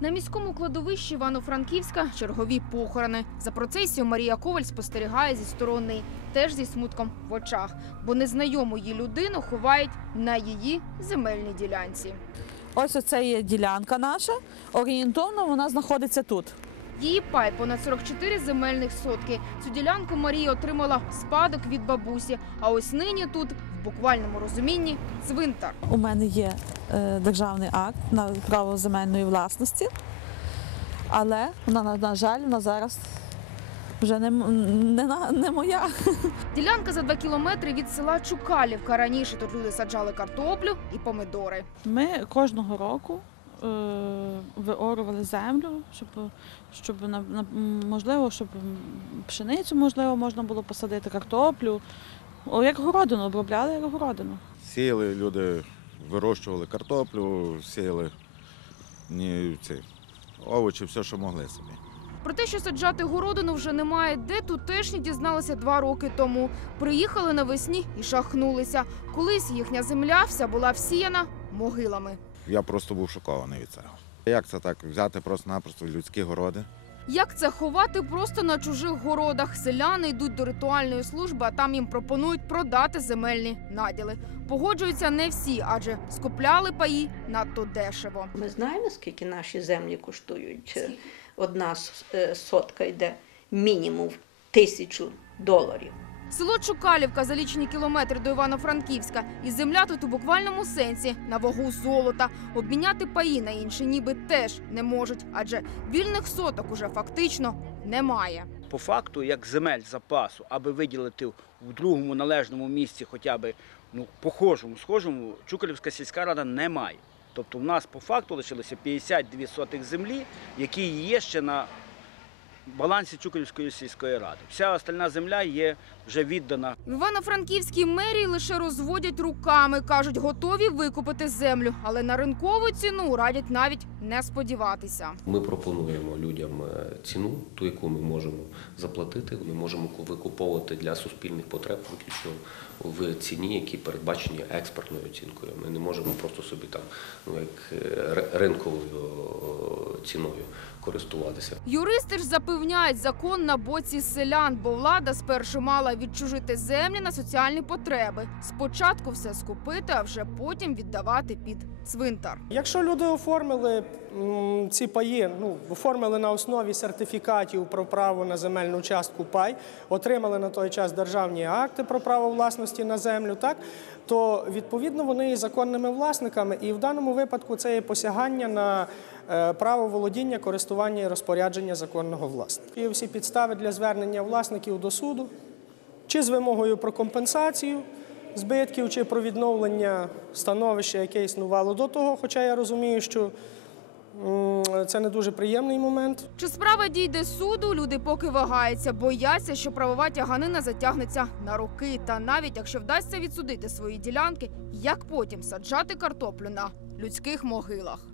На міському кладовищі Івано-Франківська чергові похорони. За процесію Марія Коваль спостерігає зі сторони, теж зі смутком в очах, бо незнайому її людину ховають на її земельній ділянці. Ось оце є ділянка наша. Орієнтовно вона знаходиться тут. Її пай понад 44 земельних сотки. Цю ділянку Марія отримала в спадок від бабусі. А ось нині тут, в буквальному розумінні, цвинтар. У мене є е, державний акт на право земельної власності, але вона, на, на жаль, вона зараз вже не, не, не моя. Ділянка за два кілометри від села Чукалівка. Раніше тут люди саджали картоплю і помидори. Ми кожного року виорували землю, щоб, щоб на, на, можливо, щоб пшеницю можливо можна було посадити, картоплю. О, як городину обробляли, як городину. Сіяли люди, вирощували картоплю, сіяли ні, ці, овочі, все, що могли собі. Про те, що саджати городину вже немає, де тутешні дізналися два роки тому. Приїхали навесні і шахнулися. Колись їхня земля вся була всіяна могилами. Я просто був шокований від цього. Як це так? Взяти просто-напросто людські городи? Як це ховати просто на чужих городах? Селяни йдуть до ритуальної служби, а там їм пропонують продати земельні наділи. Погоджуються не всі, адже скупляли паї надто дешево. Ми знаємо, скільки наші землі коштують. Одна е, сотка йде мінімум тисячу доларів. Село Чукалівка за лічені кілометри до Івано-Франківська. І земля тут у буквальному сенсі на вагу золота. Обміняти паї на інші ніби теж не можуть, адже вільних соток уже фактично немає. по факту, як земель запасу, аби виділити в другому належному місці, хоча б ну, похожому, схожому, Чукалівська сільська рада не має. Тобто в нас по факту лишилося 52 сотих землі, які є ще на балансі Чукалівської сільської ради. Вся остальна земля є вже віддана В Івано-Франківській мерії лише розводять руками, кажуть, готові викупити землю, але на ринкову ціну радять навіть не сподіватися. Ми пропонуємо людям е, ціну, ту, яку ми можемо заплатити. Ми можемо викуповувати для суспільних потреб виключно в ціні, які передбачені експертною оцінкою. Ми не можемо просто собі там ну як е, ринковою ціною користуватися. Юристи ж запевняють, закон на боці селян, бо влада спершу мала відчужити землі на соціальні потреби. Спочатку все скупити, а вже потім віддавати під цвинтар. Якщо люди оформили м, ці паї, ну оформили на основі сертифікатів про право на земельну частку пай, отримали на той час державні акти про право власності на землю, так то відповідно вони є законними власниками, і в даному випадку це є посягання на право володіння, користування і розпорядження законного власника. Є всі підстави для звернення власників до суду чи з вимогою про компенсацію збитків, чи про відновлення становища, яке існувало до того. Хоча я розумію, що це не дуже приємний момент. Чи справа дійде суду? Люди поки вагаються, бояться, що правова тяганина затягнеться на роки. Та навіть якщо вдасться відсудити свої ділянки, як потім саджати картоплю на людських могилах.